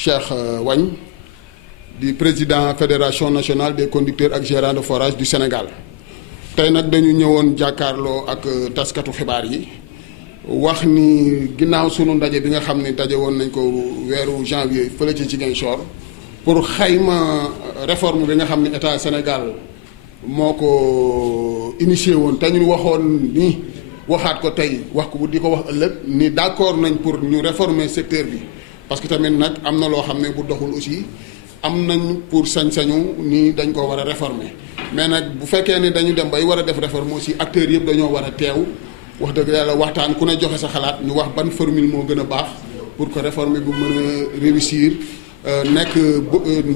Cheikh Wagne di président fédération nationale des conducteurs ak gérants de forage du Sénégal tey nag dañu ñëwoon jàkkaarloo ak taskatu xibaar yi wax ni ginnaaw sunu ndaje bi nga xam ne daje woon nañ ko weeru janvier fële ci Ziguinchor pour xayma réforme bi nga xam ne état Sénégal moo ko initié woon te ñu waxoon ni waxaat ko tey wax ko di ko wax ëllëg ni d'accord nañ pour ñu réformer secteur bi parce que tamit nag am na loo xam ne bu doxul aussi am nañ pour sañ-sañu ni dañ ko war a réformer mais nag bu fekkee ni dañu dem bay war a def réforme aussi acteurs yëpp dañoo war a teew wax dëgg yàlla waxtaan ku ne joxe sa xalaat ñu wax ban formule moo gën a baax pour que réforme bi mën a réussir nekk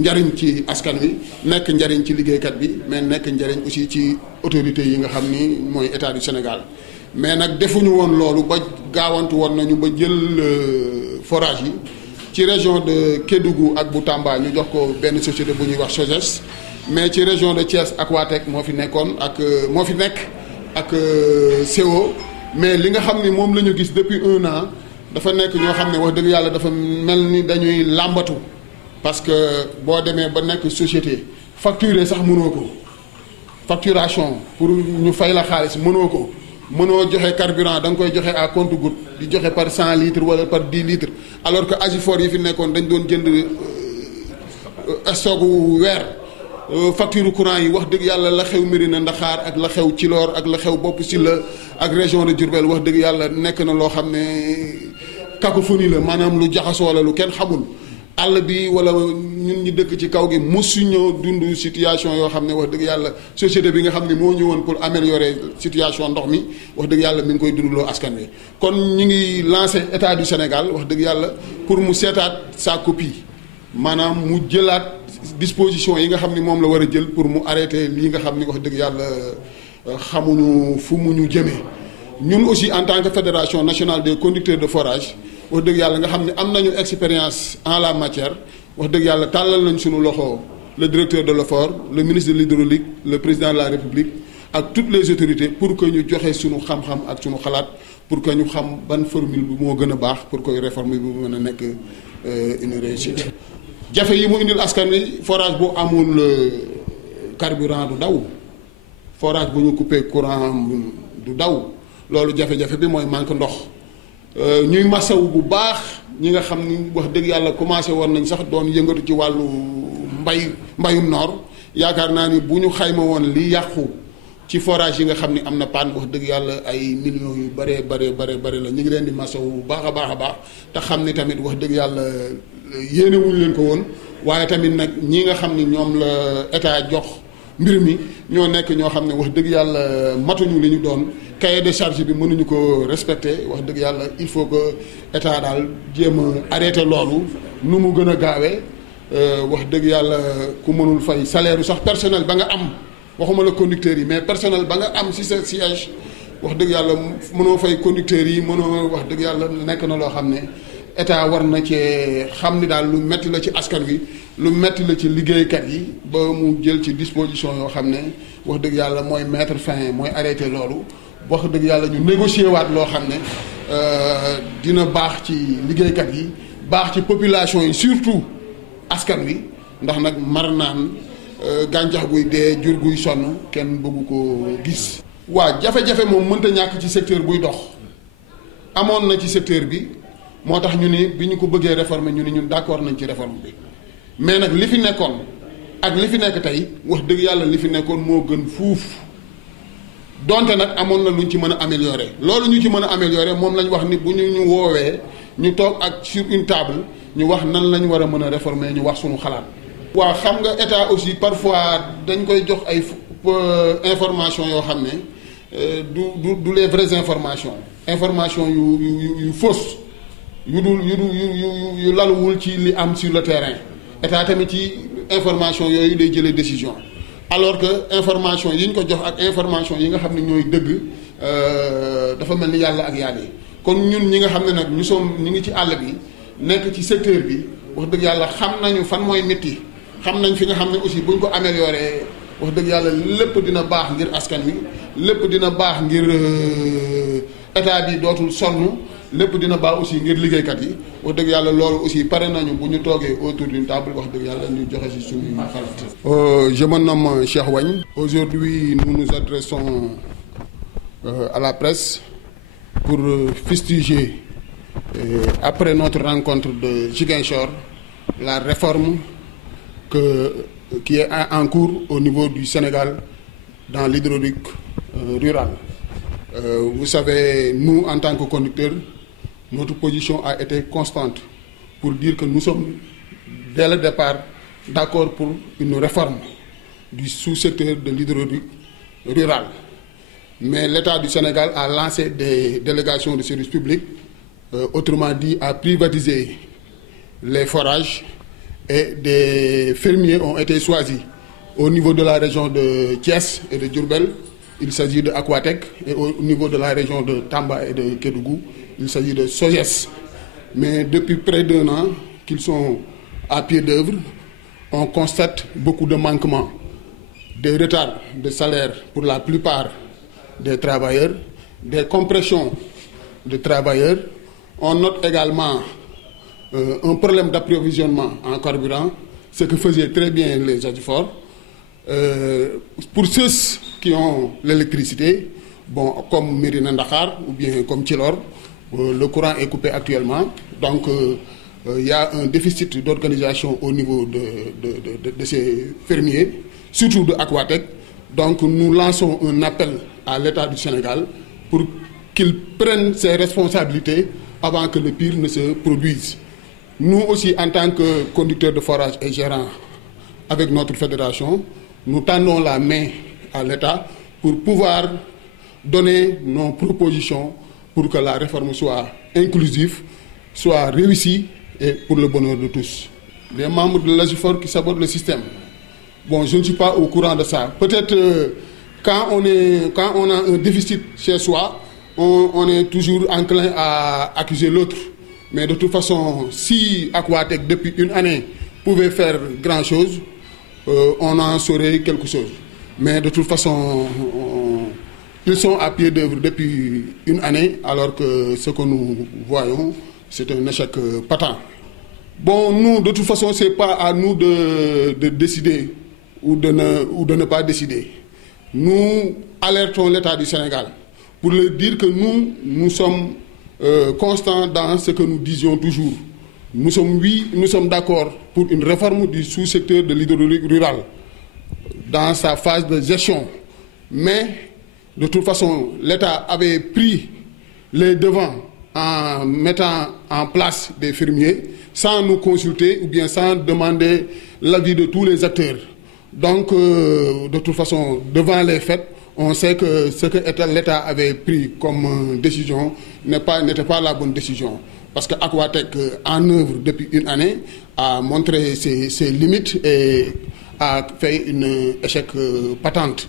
njariñ ci askan wi nekk njariñ ci liggéeykat bi mais nekk njariñ aussi ci autorités yi nga xam ni mooy état du Sénégal mais nag defuñu woon loolu ba gaawantu woon nañu ba jël forage yi ci région de Kédougou ak bu Tamba ñu jox ko benn société bu ñuy wax SOGES mais ci région de Thiès Aquatech moo fi nekkoon ak moo fi nekk ak CO mais li nga xam ni moom la ñu gis depuis 1 an dafa nekk ñoo xam ne wax dëgg yàlla dafa mel ni dañuy làmbatu parce que boo demee ba nekk société facturer sax mënoo ko facturation pour ñu fay la xaalis mënoo ko mënoo joxe carburant da nga koy joxe à compte-goutte di joxe par 100 litres wala par 10 litres alors que Agifor yi fi nekkoon dañ doon jënd stock weer facture courant yi wax dëgg yàlla la xew Mérina Ndaxaar ak la xew Cilor ak la xew Bopp Silla ak région de Diourbel wax dëgg yàlla nekk na loo xam ne cacophonie la maanaam lu jaxasoo la lu kenn xamul àll bi wala ñun ñi dëkk ci kaw gi mosuñoo dund situation yoo xam ne wax dëgg yàlla société bi nga xam ne moo ñëwoon pour améliorer situation ndox mi wax dëgg yàlla mi ngi koy dundloo askan wi kon ñu ngi lancé état du Sénégal wax dëgg yàlla pour mu seetaat sa copie maanaam mu jëlaat disposition yi nga xam ni moom la war a jël pour mu arrêter lii nga xam ni wax dëgg yàlla xamuñu fu mu ñu jëmee ñun aussi en tant que fédération nationale des conducteurs de forage wax dëgg yàlla nga xam ne am nañu expérience en la matière wax dëgg yàlla tàllal nañ suñu loxo le directeur de l'OFOR le ministre de l'hydraulique le président de la République ak toutes les autorités pour que ñu joxe suñu xam-xam ak suñu xalaat pour que ñu xam ban formule bi moo gën a baax pour que réforme bi mën a nekk une réussite. jafe yi mu indil askan wi forage bu amul carburant du daw forage bu ñu coupé courant du daw loolu jafe-jafe bi mooy manque ndox ñuy masawu bu baax ñi nga xam ni wax dëgg yàlla commencé woon nañ sax doon yëngatu ci wàllu mbayum noor yaakaar naa ni bu ñu xayma woon li yàqu ci forage yi nga xam ni am na panne wax dëgg yàlla ay millions yu bare la ñu ngi leen di masawu bu baax a baax te xam ni tamit wax dëgg yàlla yéene wuñu leen ko woon waaye tamit nag ñi nga xam ni ñoom la état jox mbir mi ñoo nekk ñoo xam ne wax dëgg yàlla matuñu li ñu doon cahier de charge bi mënuñu ko respecter wax dëgg yàlla il faut que état daal jéem a arrêter loolu nu mu gën a gaawee wax dëgg yàlla ku mënul fay salaire sax personnel ba nga am waxuma la conducteurs yi mais personnel ba nga am ci sa siège wax dëgg yàlla mënoo fay conducteurs yi mënoo wax dëgg yàlla nekk na loo xam ne état war na cee xam ni daal lu metti la ci askan wi lu metti la ci liggéeykat yi ba mu jël ci disposition yoo xam ne wax dëgg yàlla mooy mettre fin mooy arrêter loolu wax dëgg yàlla ñu négocier waat loo xam ne dina baax ci liggéeykat yi baax ci population yi surtout askan wi ndax nag mar naan gàncax guy dee jur guy sonn kenn bëggu ko gis. waa jafe-jafe moom mënta ñàkk ci secteur buy dox amoon na ci secteur bi. moo tax ñu ni bi ñu ko bëggee réformer ñu ni ñun d'accord nañ ci réforme bi mais nag li fi nekkoon ak li fi nekk tey wax dëgg yàlla li fi nekkoon moo gën fuuf donte nag amoon na luñ ci mën a améliorer loolu ñu ci mën a améliorer moom lañ wax ni bu ñu woowee ñu toog ak sur une table ñu wax nan lañ war a mën a réformer ñu wax suñu xalaat. waaw xam nga état aussi parfois dañ koy jox ay information yoo xam ne du les vraies informations yu fausse. yu laluwul ci li am sur le terrain état tamit ci information yooyu day jëlee décision alors que information yi ñu ko jox ak information yi nga xam ne ñooy dëgg dafa mel ni yàlla ak yàlla yi kon ñun ñi nga xam ne nag ñu ngi ci àll bi nekk ci secteur bi wax dëgg yàlla xam nañu fan mooy métti xam nañ fi nga xam ne aussi buñ ko amélioré wax dëgg yàlla lépp dina baax ngir askan wi lépp dina baax ngir état bi dootul sonn lépp dina baax aussi ngir liggéeykat yi wax dëgg yàlla loolu aussi pare nañu bu ñu toogee autour d'une table wax dëgg yàlla ñu joxe ci suñu xalaat. Je me nomme Cheikh Wagne. Aujourd'hui nous nous adressons à la presse pour fustiger après notre rencontre de Ziguinchor la réforme qui est en cours au niveau du Sénégal dans l'hydraulique rurale. Vous savez, nous, en tant que conducteurs, notre position a été constante pour dire que nous sommes, dès le départ, d'accord pour une réforme du sous-secteur de l'hydraulique rurale. Mais l'État du Sénégal a lancé des délégations de services publics, autrement dit, a privatisé les forages et des fermiers ont été choisis au niveau de la région de Thiès et de Diourbel. Il s'agit de Aquatec et au niveau de la région de Tamba et de Kédougou, il s'agit de SOGES. Mais depuis près d'1 an qu'ils sont à pied d'œuvre, on constate beaucoup de manquements, des retards de salaire pour la plupart des travailleurs, des compressions de travailleurs. On note également un problème d'approvisionnement en carburant, ce que faisaient très bien les Adjifor. Pour ceux qui ont l'électricité, bon, comme Mérina Ndakhar ou bien comme Thilor, le courant est coupé actuellement. Donc, il y a un déficit d'organisation au niveau de ces fermiers, surtout de Aquatec. Donc, nous lançons un appel à l'État du Sénégal pour qu'il prenne ses responsabilités avant que le pire ne se produise. Nous aussi, en tant que conducteurs de forage et gérants avec notre fédération, nous tendons la main à l'État pour pouvoir donner nos propositions pour que la réforme soit inclusive, soit réussie et pour le bonheur de tous. Les membres de l'Adjifor qui sabotent le système, bon, je ne suis pas au courant de ça. Peut-être quand on a un déficit chez soi, on est toujours enclin à accuser l'autre. Mais de toute façon, si Aquatec, depuis 1 année, pouvait faire grand-chose, on en saurait quelque chose. Mais de toute façon, ils sont à pied d'œuvre depuis 1 année, alors que ce que nous voyons, c'est un échec patent. Bon, nous, de toute façon, ce n'est pas à nous de décider ou de ne pas décider. Nous alertons l'État du Sénégal pour leur dire que nous sommes constants dans ce que nous disions toujours. Nous sommes d'accord pour une réforme du sous-secteur de l'hydraulique rurale dans sa phase de gestion. Mais, de toute façon, l'État avait pris les devants en mettant en place des fermiers sans nous consulter ou bien sans demander l'avis de tous les acteurs. Donc, de toute façon, devant les faits, on sait que ce que l'État avait pris comme décision n'était pas la bonne décision. Parce que Aquatec, en œuvre depuis 1 année, a montré ses limites et a fait un échec patente.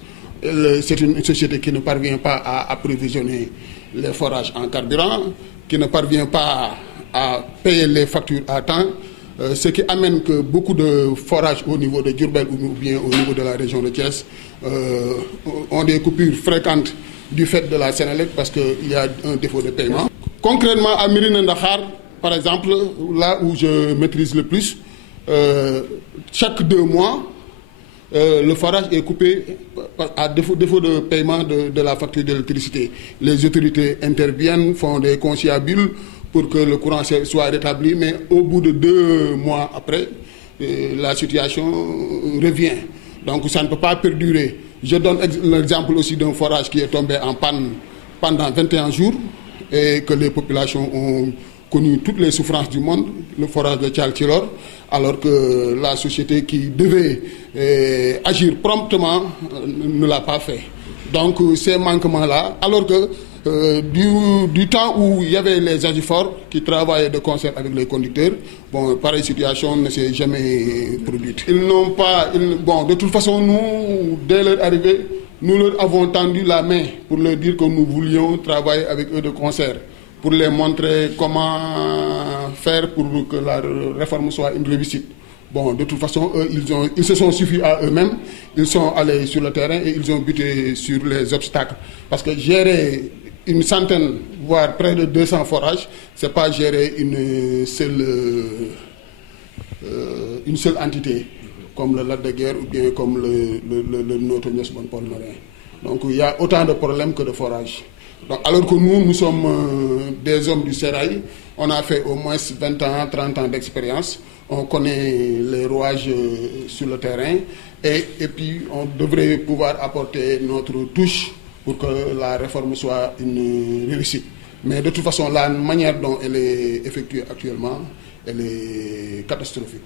C'est une société qui ne parvient pas à approvisionner les forages en carburant, qui ne parvient pas à payer les factures à temps, ce qui amène que beaucoup de forages au niveau de Diourbel ou bien au niveau de la région de Thiès ont des coupures fréquentes du fait de la Sénélec parce qu'il y a un défaut de paiement. Concrètement, à Mérina Ndakhar, par exemple, là où je maîtrise le plus, chaque 2 mois, le forage est coupé à défaut de paiement de la facture d'électricité. Les autorités interviennent, font des conciliabules pour que le courant soit rétabli, mais au bout de 2 mois après, la situation revient. Donc ça ne peut pas perdurer. Je donne l'exemple aussi d'un forage qui est tombé en panne pendant 21 jours et que les populations ont connu toutes les souffrances du monde, le forage de Tchaltilor, alors que la société qui devait agir promptement ne l'a pas fait. Donc ces manquements-là, alors que du temps où il y avait les Adjifor qui travaillaient de concert avec les conducteurs, bon, pareille situation ne s'est jamais produite. Ils n'ont pas, bon, de toute façon, nous, dès leur arrivée, nous leur avons tendu la main pour leur dire que nous voulions travailler avec eux de concert, pour les montrer comment faire pour que la réforme soit une réussite. Bon, de toute façon, eux, ils se sont suffis à eux-mêmes, ils sont allés sur le terrain et ils ont buté sur les obstacles. Parce que gérer une centaine, voire près de 200 forages, c'est pas gérer une seule entité, comme le lac de Guiers ou bien comme le nôtre Niass Bonne Paul Marin. Donc il y a autant de problèmes que de forages. Donc, alors que nous sommes des hommes du sérail, on a fait au moins 20 ans, 30 ans d'expérience, on connaît les rouages sur le terrain et puis on devrait pouvoir apporter notre touche pour que la réforme soit une réussite. Mais de toute façon, la manière dont elle est effectuée actuellement, elle est catastrophique.